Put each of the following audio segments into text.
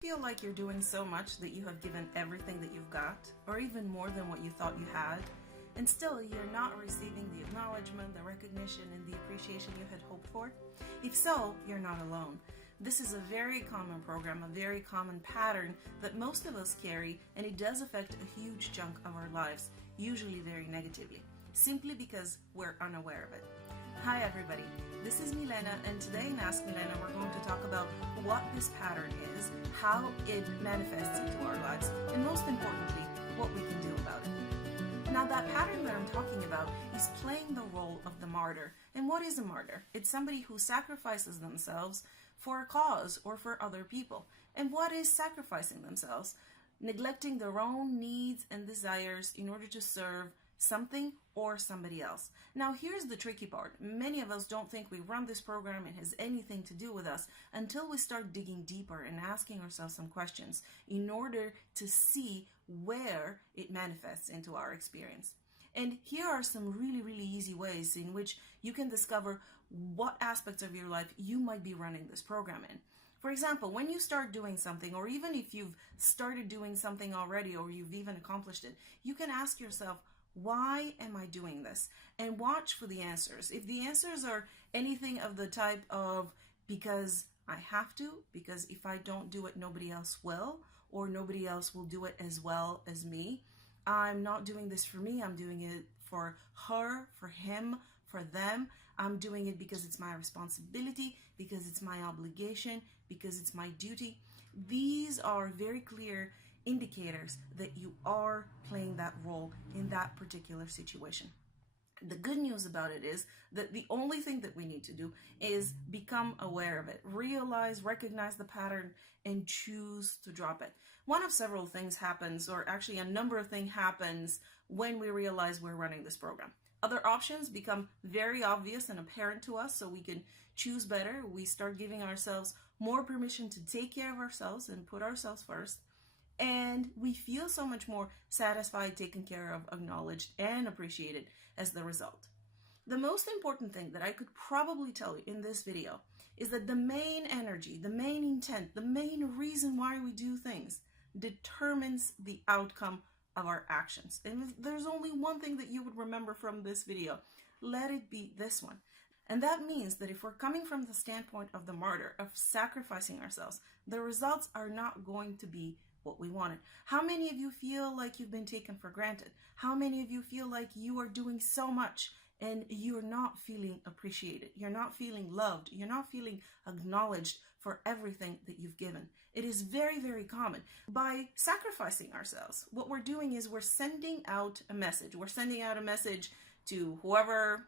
Feel like you're doing so much that you have given everything that you've got, or even more than what you thought you had, and still you're not receiving the acknowledgement, the recognition, and the appreciation you had hoped for? If so, you're not alone. This is a very common program, a very common pattern that most of us carry, and it does affect a huge chunk of our lives, usually very negatively, simply because we're unaware of it. Hi everybody, this is Milena, and today in Ask Milena we're going to talk about what this pattern is, how it manifests into our lives, and most importantly, what we can do about it. Now that pattern that I'm talking about is playing the role of the martyr. And what is a martyr? It's somebody who sacrifices themselves for a cause or for other people. And what is sacrificing themselves? Neglecting their own needs and desires in order to serve something or somebody else. Now here's the tricky part. Many of us don't think we run this program and has anything to do with us until we start digging deeper and asking ourselves some questions in order to see where it manifests into our experience. And here are some really easy ways in which you can discover what aspects of your life you might be running this program in. For example, when you start doing something, or even if you've started doing something already or you've even accomplished it, you can ask yourself, why am I doing this? And watch for the answers. If the answers are anything of the type of because I have to, because if I don't do it, nobody else will, or nobody else will do it as well as me. I'm not doing this for me. I'm doing it for her, for him, for them. I'm doing it because it's my responsibility, because it's my obligation, because it's my duty. These are very clear indicators that you are playing that role in that particular situation. The good news about it is that the only thing that we need to do is become aware of it, realize, recognize the pattern, and choose to drop it. One of several things happens, or actually a number of things happens when we realize we're running this program. Other options become very obvious and apparent to us, so we can choose better. We start giving ourselves more permission to take care of ourselves and put ourselves first. And we feel so much more satisfied, taken care of, acknowledged, and appreciated as the result. The most important thing that I could probably tell you in this video is that the main energy, the main intent, the main reason why we do things determines the outcome of our actions. And if there's only one thing that you would remember from this video, let it be this one. And that means that if we're coming from the standpoint of the martyr, of sacrificing ourselves, the results are not going to be what we wanted. How many of you feel like you've been taken for granted? How many of you feel like you are doing so much and you're not feeling appreciated? You're not feeling loved. You're not feeling acknowledged for everything that you've given. It is very common. By sacrificing ourselves, what we're doing is we're sending out a message. We're sending out a message to whoever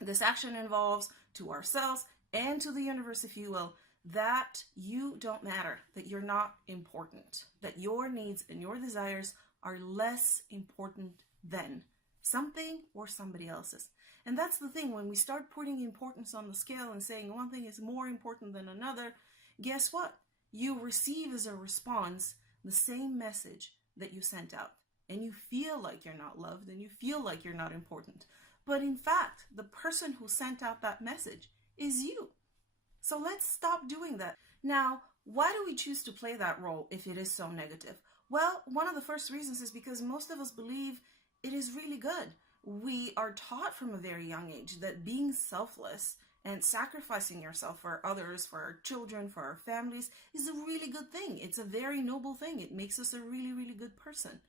this action involves, to ourselves, and to the universe, if you will, that you don't matter, that you're not important, that your needs and your desires are less important than something or somebody else's. And that's the thing, when we start putting importance on the scale and saying one thing is more important than another, guess what? You receive as a response the same message that you sent out. And you feel like you're not loved and you feel like you're not important. But in fact, the person who sent out that message is you. So let's stop doing that. Now, why do we choose to play that role if it is so negative? Well, one of the first reasons is because most of us believe it is really good. We are taught from a very young age that being selfless and sacrificing yourself for others, for our children, for our families, is a really good thing. It's a very noble thing. It makes us a really good person.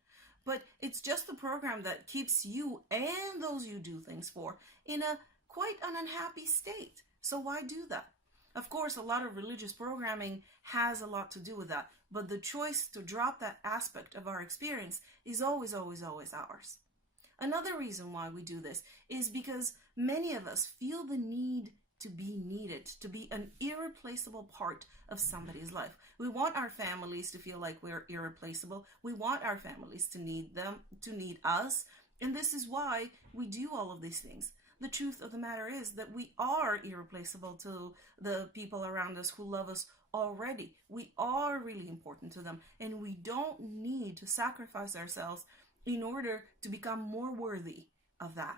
But it's just the program that keeps you and those you do things for in a quite an unhappy state. So why do that? Of course, a lot of religious programming has a lot to do with that, but the choice to drop that aspect of our experience is always ours. Another reason why we do this is because many of us feel the need to be needed, to be an irreplaceable part of somebody's life. We want our families to feel like we're irreplaceable. We want our families to need them, to need us, and this is why we do all of these things. The truth of the matter is that we are irreplaceable to the people around us who love us already. We are really important to them, and we don't need to sacrifice ourselves in order to become more worthy of that.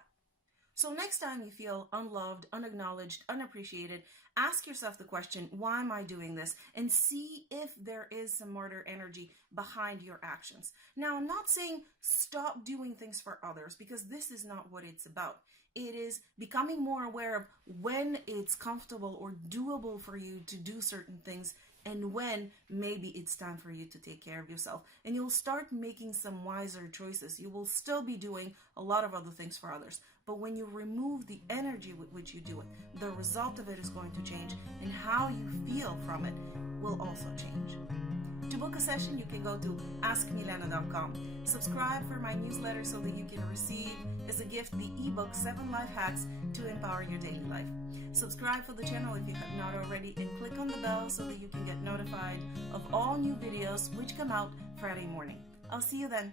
So next time you feel unloved, unacknowledged, unappreciated, Ask yourself the question, why am I doing this? And see if there is some martyr energy behind your actions. Now, I'm not saying stop doing things for others, because this is not what it's about. It is becoming more aware of when it's comfortable or doable for you to do certain things, and when maybe it's time for you to take care of yourself. And you'll start making some wiser choices. You will still be doing a lot of other things for others, but when you remove the energy with which you do it, the result of it is going to change, and how you feel from it will also change. To book a session, you can go to askmilena.com. Subscribe for my newsletter so that you can receive as a gift the ebook 7 Life Hacks to Empower Your Daily Life. Subscribe for the channel if you have not already, and click on the bell so that you can get notified of all new videos which come out Friday morning. I'll see you then.